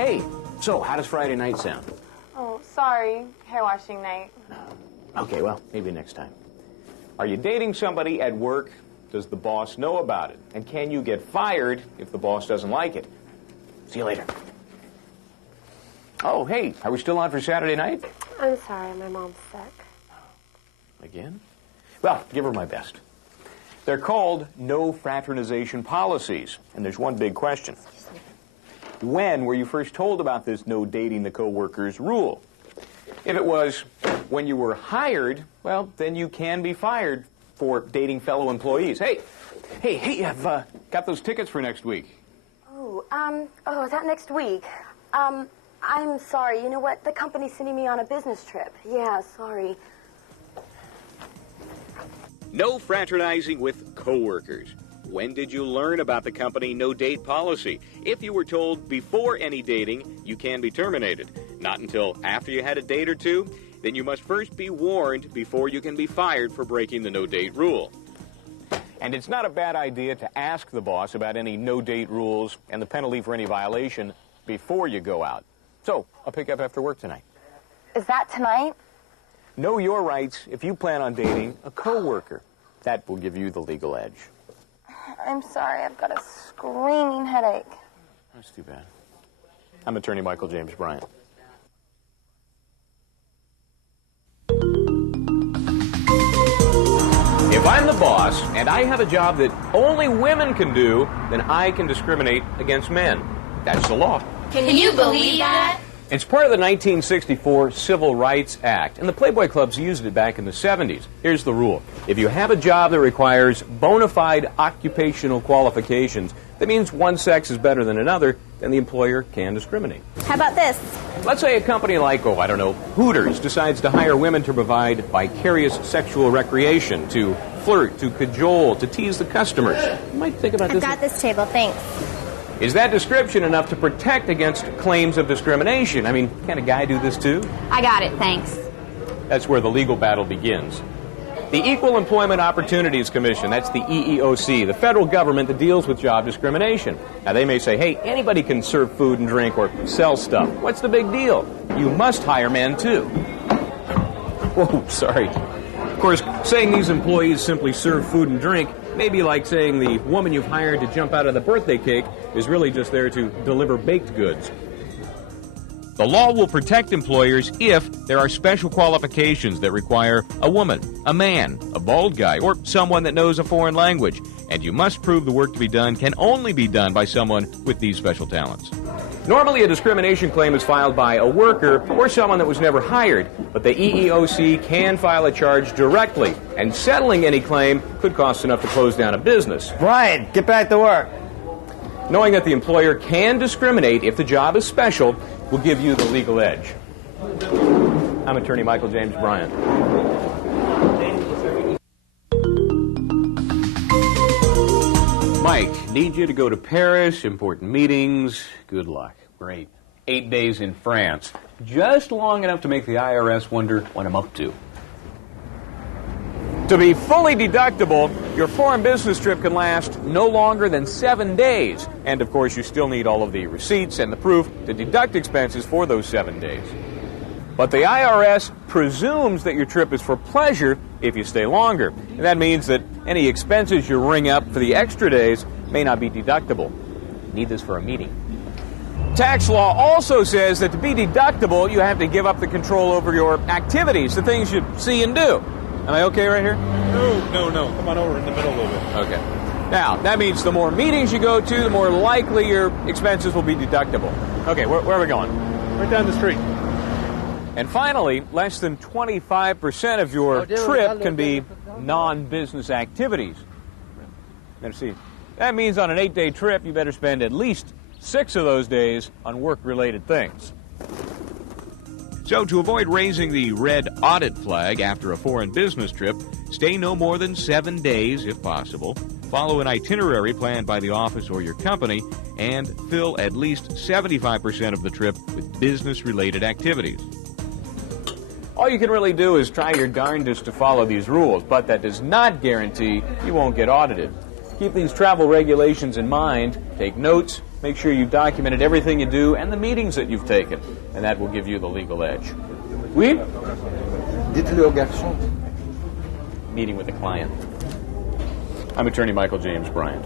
Hey, so how does Friday night sound? Oh, sorry. Hair washing night. Okay, well, maybe next time. Are you dating somebody at work? Does the boss know about it? And can you get fired if the boss doesn't like it? See you later. Oh, hey, are we still on for Saturday night? I'm sorry, my mom's sick. Again? Well, give her my best. They're called no fraternization policies. And there's one big question. When were you first told about this no dating the coworkers rule? If it was when you were hired, well, then you can be fired for dating fellow employees. Hey, I've got those tickets for next week. Oh, is that next week? I'm sorry. You know what? The company's sending me on a business trip. Yeah, sorry. No fraternizing with coworkers. When did you learn about the company no-date policy? If you were told before any dating, you can be terminated. Not until after you had a date or two, then you must first be warned before you can be fired for breaking the no-date rule. And it's not a bad idea to ask the boss about any no-date rules and the penalty for any violation before you go out. So, I'll pick up after work tonight. Is that tonight? Know your rights if you plan on dating a coworker. That will give you the legal edge. I'm sorry. I've got a screaming headache. That's too bad. I'm attorney Michael James Bryant. If I'm the boss and I have a job that only women can do, then I can discriminate against men. That's the law. Can you believe that? It's part of the 1964 Civil Rights Act, and the Playboy clubs used it back in the 70s. Here's the rule. If you have a job that requires bona fide occupational qualifications, that means one sex is better than another, then the employer can discriminate. How about this? Let's say a company like, Hooters decides to hire women to provide vicarious sexual recreation, to flirt, to cajole, to tease the customers. You might think about this. I've got this table, thanks. Is that description enough to protect against claims of discrimination? I mean, can a guy do this too? I got it, thanks. That's where the legal battle begins. The Equal Employment Opportunities Commission, that's the EEOC, the federal government that deals with job discrimination. Now, they may say, hey, anybody can serve food and drink or sell stuff. What's the big deal? You must hire men too. Whoa, sorry. Of course, saying these employees simply serve food and drink may be like saying the woman you've hired to jump out of the birthday cake is really just there to deliver baked goods. The law will protect employers if there are special qualifications that require a woman, a man, a bald guy, or someone that knows a foreign language. And you must prove the work to be done can only be done by someone with these special talents. Normally, a discrimination claim is filed by a worker or someone that was never hired, but the EEOC can file a charge directly, and settling any claim could cost enough to close down a business. Brian, get back to work. Knowing that the employer can discriminate if the job is special will give you the legal edge. I'm attorney Michael James Bryant. Mike, need you to go to Paris, important meetings. Good luck. Great. 8 days in France. Just long enough to make the IRS wonder what I'm up to. To be fully deductible, your foreign business trip can last no longer than 7 days. And of course, you still need all of the receipts and the proof to deduct expenses for those 7 days. But the IRS presumes that your trip is for pleasure if you stay longer. And that means that any expenses you ring up for the extra days may not be deductible. Need this for a meeting. Tax law also says that to be deductible, you have to give up the control over your activities, the things you see and do. Am I okay right here? No. Come on over in the middle a little bit. Okay. Now, that means the more meetings you go to, the more likely your expenses will be deductible. Okay, where are we going? Right down the street. And finally, less than 25% of your trip can be non-business activities. Now, see, that means on an 8-day trip, you better spend at least 6 of those days on work-related things. So to avoid raising the red audit flag after a foreign business trip, stay no more than 7 days if possible, follow an itinerary planned by the office or your company, and fill at least 75% of the trip with business-related activities. All you can really do is try your darndest to follow these rules, but that does not guarantee you won't get audited. Keep these travel regulations in mind, take notes, make sure you documented everything you do and the meetings that you've taken, and that will give you the legal edge. Oui? Dites-le au garçon. Meeting with the client. I'm attorney Michael James Bryant.